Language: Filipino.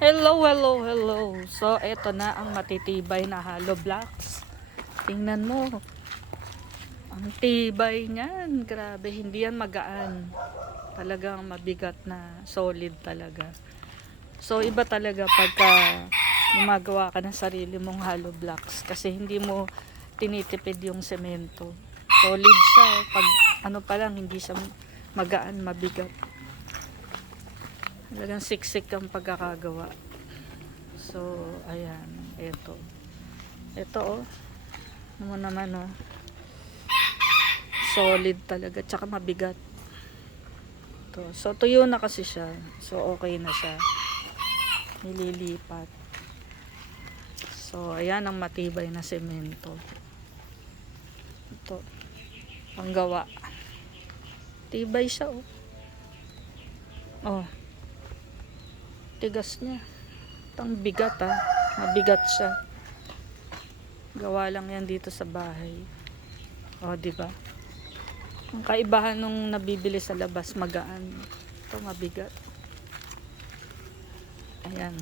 Hello, hello, hello. So, eto na ang matitibay na hollow blocks. Tingnan mo. Ang tibay niyan. Grabe, hindi yan magaan. Talagang mabigat na solid talaga. So, iba talaga pagka gumagawa ka ng sarili mong hollow blocks. Kasi hindi mo tinitipid yung semento. Solid siya. Pag ano pa lang, hindi siya magaan, mabigat. Talagang siksik ang pagkakagawa. So, ayan. Ito. Ito, oh. Ano naman, oh. Solid talaga. Tsaka mabigat. Ito. So, tuyo na kasi siya. So, okay na siya. Nililipat. So, ayan ang matibay na semento. Ito. Panggawa. Tibay siya, oh. Oh. Tigas niya. Ang bigat, ah. Mabigat siya. Gawa lang yan dito sa bahay. O, diba? Ang kaibahan nung nabibili sa labas, magaan. Ito, mabigat. Ayan.